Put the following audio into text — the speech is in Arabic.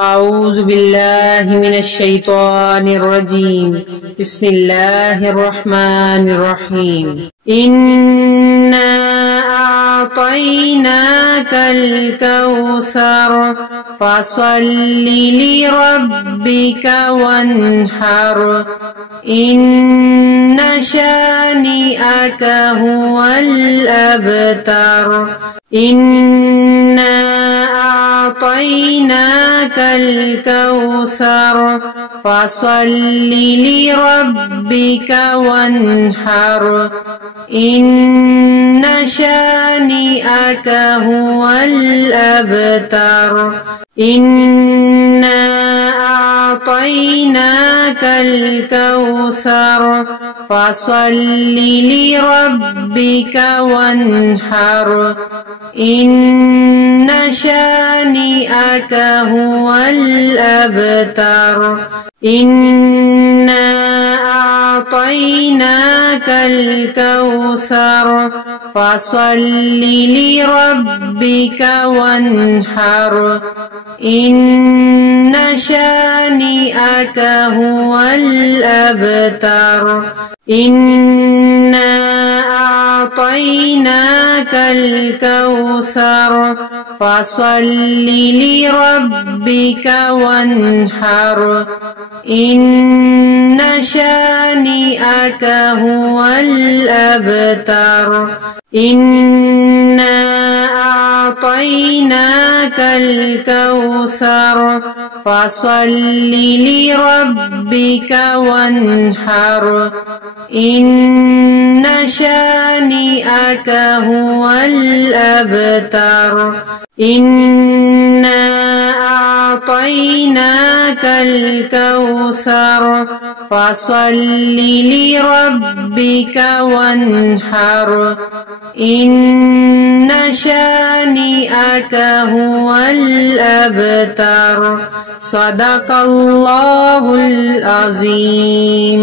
أعوذ بالله من الشيطان الرجيم. بسم الله الرحمن الرحيم. إنا أعطيناك الكوثر فصل لربك وانحر إن شانئك هو الأبتر. إنا أعطيناك الكوثر فصل لربك وانحر إن شانئك هو الأبتر. إنا أعطيناك الكوثر فصل لربك وانحر إن شانئك هو الأبتر. إنا أعطيناك الكوثر فصل لربك وانحر إن شانئك هو الأبتر. إنا أعطيناك الكوثر فصل لربك وانحر إن شانئك هو الأبتر. إنا أعطيناك الكوثر فصل لربك وانحر إن شانئك هو الأبتر. إنا أعطيناك الكوثر فصل لربك وانحر إن شانئك هو الأبتر. صدق الله العظيم.